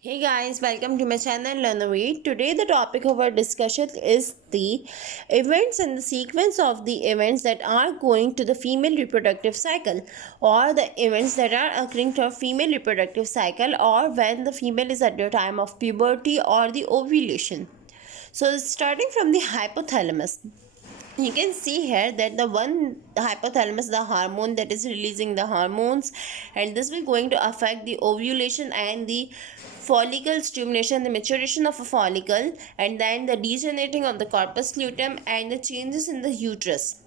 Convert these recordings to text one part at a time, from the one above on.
Hey guys, welcome to my channel Learn the Way. Today the topic of our discussion is the events and the sequence of the events that are going to the female reproductive cycle, or the events that are occurring to a female reproductive cycle, or when the female is at the time of puberty or the ovulation. So starting from the hypothalamus, you can see here that the hypothalamus, the hormone that is releasing the hormones, and this will going to affect the ovulation and the follicle stimulation, the maturation of a follicle, and then the degenerating of the corpus luteum and the changes in the uterus.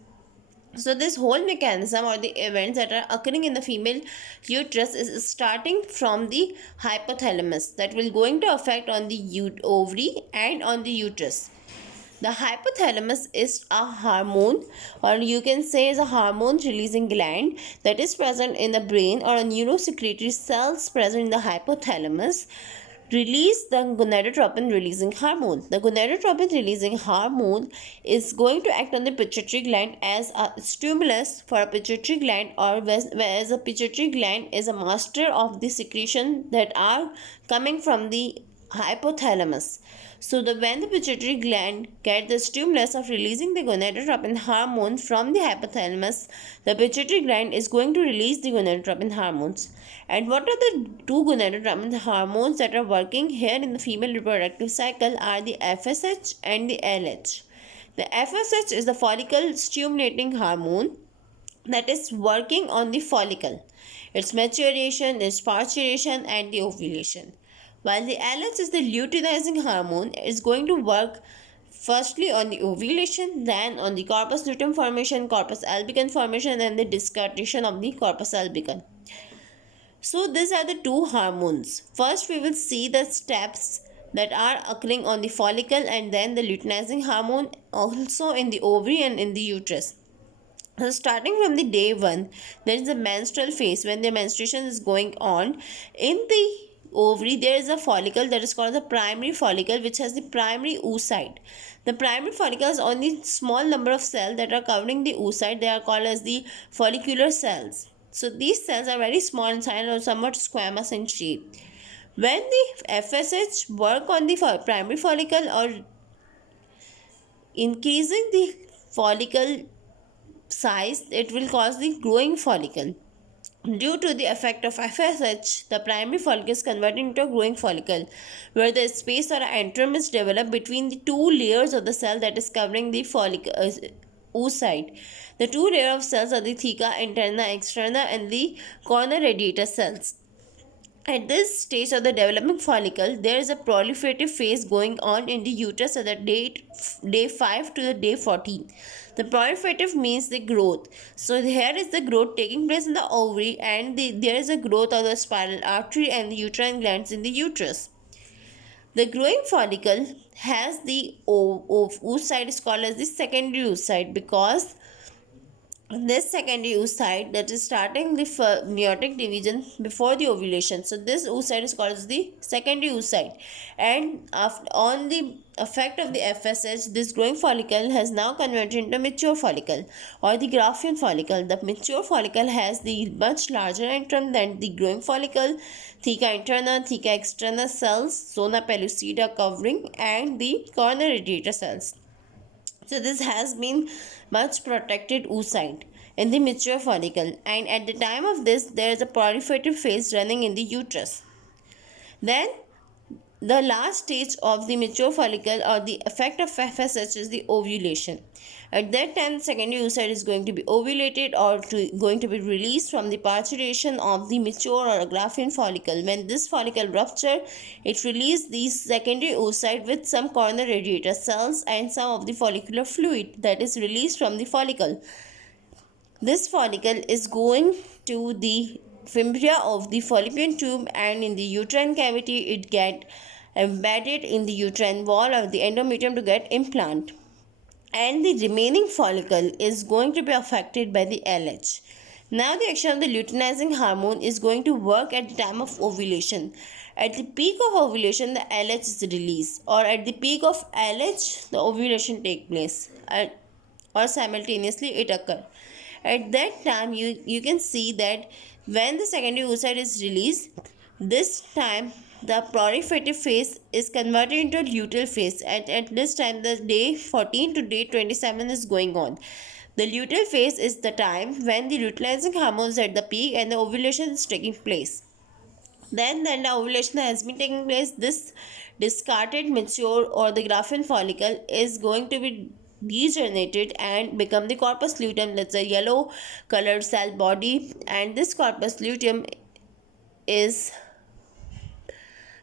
So this whole mechanism or the events that are occurring in the female uterus is starting from the hypothalamus, that will going to affect on the ovary and on the uterus. The hypothalamus is a hormone, or you can say is a hormone releasing gland that is present in the brain, or a neurosecretory cells present in the hypothalamus release the gonadotropin releasing hormone. The gonadotropin releasing hormone is going to act on the pituitary gland as a stimulus for a pituitary gland, or whereas a pituitary gland is a master of the secretion that are coming from the hypothalamus. So when the pituitary gland get the stimulus of releasing the gonadotropin hormone from the hypothalamus, the pituitary gland is going to release the gonadotropin hormones. And what are the two gonadotropin hormones that are working here in the female reproductive cycle are the FSH and the LH. The FSH is the follicle stimulating hormone that is working on the follicle, its maturation, its parturition, and the ovulation. While the LH is the luteinizing hormone, is going to work firstly on the ovulation, then on the corpus luteum formation, corpus albicans formation, and the discardation of the corpus albicans. So these are the two hormones. First we will see the steps that are occurring on the follicle, and then the luteinizing hormone also in the ovary and in the uterus. So starting from the day one, there is a menstrual phase when the menstruation is going on. In the ovary, there is a follicle that is called the primary follicle, which has the primary oocyte. The primary follicle has only small number of cells that are covering the oocyte. They are called as the follicular cells. So these cells are very small in size or somewhat squamous in shape. When the FSH work on the primary follicle or increasing the follicle size, it will cause the growing follicle. Due to the effect of FSH, the primary follicle is converted into a growing follicle, where the space or antrum is developed between the two layers of the cell that is covering the follicle oocyte. The two layers of cells are the theca interna externa and the corner radiator cells. At this stage of the developing follicle, there is a proliferative phase going on in the uterus at the day 5 to the day 14. The proliferative means the growth. So here is the growth taking place in the ovary, and there is a growth of the spiral artery and the uterine glands in the uterus. The growing follicle has the oocyte is called as the secondary oocyte, because this secondary oocyte that is starting the meiotic division before the ovulation. So this oocyte is called as the secondary oocyte, and on the effect of the FSH, this growing follicle has now converted into mature follicle or the Graafian follicle. The mature follicle has the much larger antrum than the growing follicle, theca interna, theca externa cells, zona pellucida covering, and the corner radiator cells. So this has been much protected oocyte in the mature follicle, and at the time of this there is a proliferative phase running in the uterus. Then the last stage of the mature follicle or the effect of FSH is the ovulation. At that time, the secondary oocyte is going to be ovulated or going to be released from the parturition of the mature or Graafian follicle. When this follicle rupture, it releases the secondary oocyte with some corner radiator cells and some of the follicular fluid that is released from the follicle. This follicle is going to the fimbria of the fallopian tube, and in the uterine cavity it get embedded in the uterine wall or the endometrium to get implant, and the remaining follicle is going to be affected by the LH. Now the action of the luteinizing hormone is going to work at the time of ovulation. At the peak of ovulation, the LH is released, or at the peak of LH, the ovulation take place, or simultaneously it occur. At that time, you can see that when the secondary oocyte is released, this time the proliferative phase is converted into a luteal phase, and at this time the day 14 to day 27 is going on. The luteal phase is the time when the luteinizing hormones are at the peak and the ovulation is taking place. Then the ovulation has been taking place. This discarded mature or the Graafian follicle is going to be degenerated and become the corpus luteum. That's a yellow colored cell body, and this corpus luteum is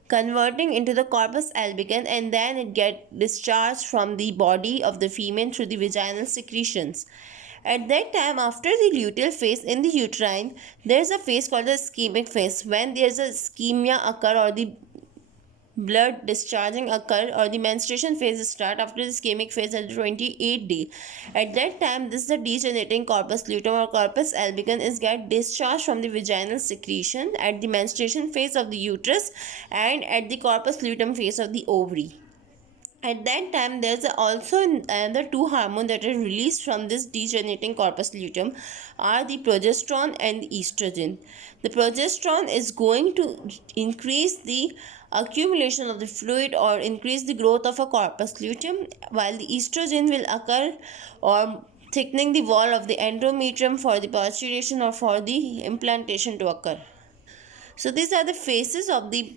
converting into the corpus albicans, and then it get discharged from the body of the female through the vaginal secretions. At that time, after the luteal phase in the uterine, there is a phase called the ischemic phase, when there is a ischemia occur or the blood discharging occur or the menstruation phase start after the ischemic phase at the 28th day. At that time, this is the degenerating corpus luteum or corpus albicans is get discharged from the vaginal secretion at the menstruation phase of the uterus and at the corpus luteum phase of the ovary. At that time, there's also another two hormones that are released from this degenerating corpus luteum are the progesterone and the estrogen. The progesterone is going to increase the accumulation of the fluid or increase the growth of a corpus luteum, while the estrogen will occur or thickening the wall of the endometrium for the parturition or for the implantation to occur. So these are the phases of the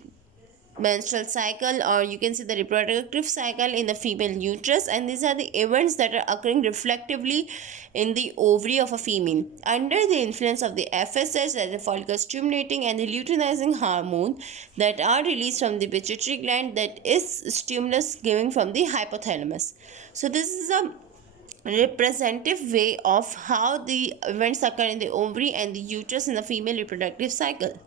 menstrual cycle, or you can say the reproductive cycle in the female uterus, and these are the events that are occurring reflectively in the ovary of a female under the influence of the FSH, that is the follicle stimulating, and the luteinizing hormone that are released from the pituitary gland, that is stimulus given from the hypothalamus. So this is a representative way of how the events occur in the ovary and the uterus in the female reproductive cycle.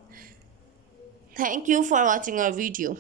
Thank you for watching our video.